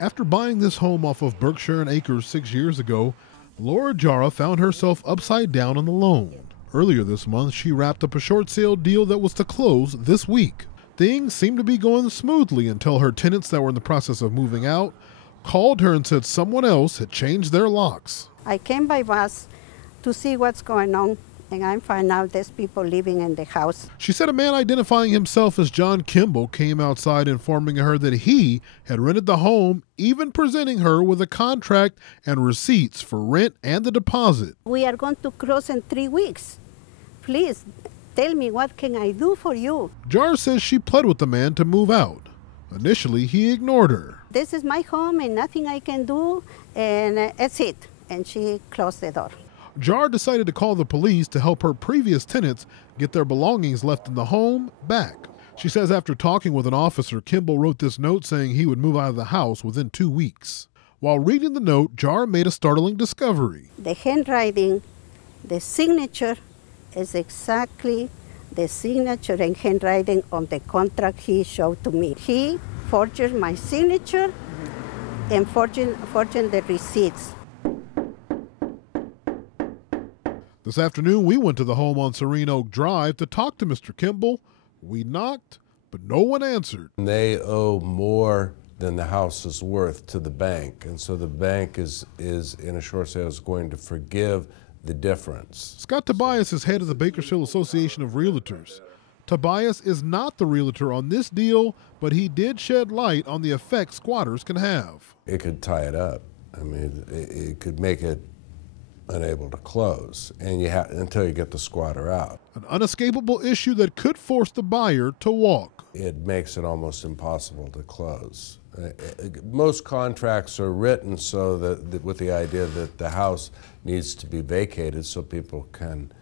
After buying this home off of Berkshire and Acres 6 years ago, Laura Jara found herself upside down on the loan. Earlier this month, she wrapped up a short sale deal that was to close this week. Things seemed to be going smoothly until her tenants that were in the process of moving out called her and said someone else had changed their locks. I came by bus to see what's going on, and I find out there's people living in the house. She said a man identifying himself as John Kimball came outside informing her that he had rented the home, even presenting her with a contract and receipts for rent and the deposit. We are going to close in 3 weeks. Please tell me, what can I do for you? Jara says she pled with the man to move out. Initially, he ignored her. This is my home and nothing I can do, and that's it. And she closed the door. Jara decided to call the police to help her previous tenants get their belongings left in the home back. She says after talking with an officer, Kimball wrote this note saying he would move out of the house within 2 weeks. While reading the note, Jara made a startling discovery. The handwriting, the signature is exactly the signature and handwriting on the contract he showed to me. He forged my signature and forged the receipts. This afternoon, we went to the home on Serene Oak Drive to talk to Mr. Kimball. We knocked, but no one answered. They owe more than the house is worth to the bank, and so the bank is in a short sale, is going to forgive the difference. Scott Tobias is head of the Bakersfield Association of Realtors. Tobias is not the realtor on this deal, but he did shed light on the effect squatters can have. It could tie it up. I mean, it could make it unable to close, and until you get the squatter out. An unescapable issue that could force the buyer to walk. It makes it almost impossible to close. Most contracts are written so that with the idea that the house needs to be vacated so people can,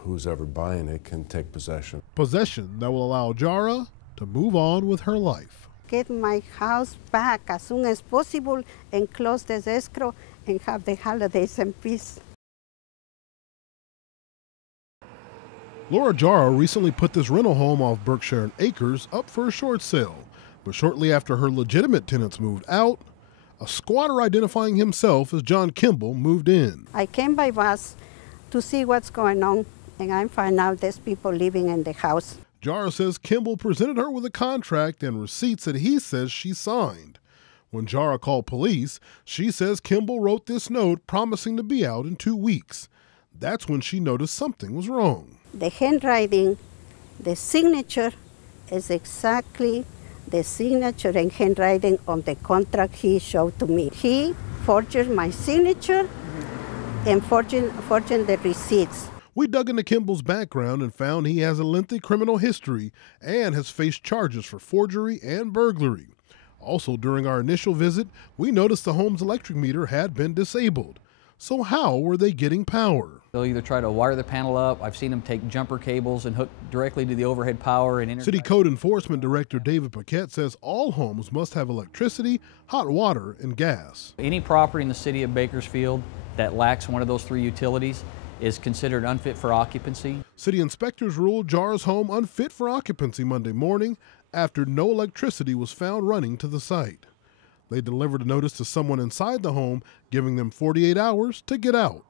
who's ever buying it, can take possession. Possession that will allow Jara to move on with her life. Get my house back as soon as possible and close this escrow and have the holidays in peace. Laura Jara recently put this rental home off Berkshire and Acres up for a short sale, but shortly after her legitimate tenants moved out, a squatter identifying himself as John Kimball moved in. I came by bus to see what's going on, and I find out there's people living in the house. Jara says Kimball presented her with a contract and receipts that he says she signed. When Jara called police, she says Kimball wrote this note promising to be out in 2 weeks. That's when she noticed something was wrong. The handwriting, the signature is exactly the signature and handwriting on the contract he showed to me. He forged my signature and forged the receipts. We dug into Kimball's background and found he has a lengthy criminal history and has faced charges for forgery and burglary. Also, during our initial visit, we noticed the home's electric meter had been disabled. So how were they getting power? They'll either try to wire the panel up. I've seen them take jumper cables and hook directly to the overhead power. And City Code Enforcement Director David Paquette says all homes must have electricity, hot water, and gas. Any property in the city of Bakersfield that lacks one of those 3 utilities is considered unfit for occupancy. City inspectors ruled Jara's home unfit for occupancy Monday morning after no electricity was found running to the site. They delivered a notice to someone inside the home, giving them 48 hours to get out.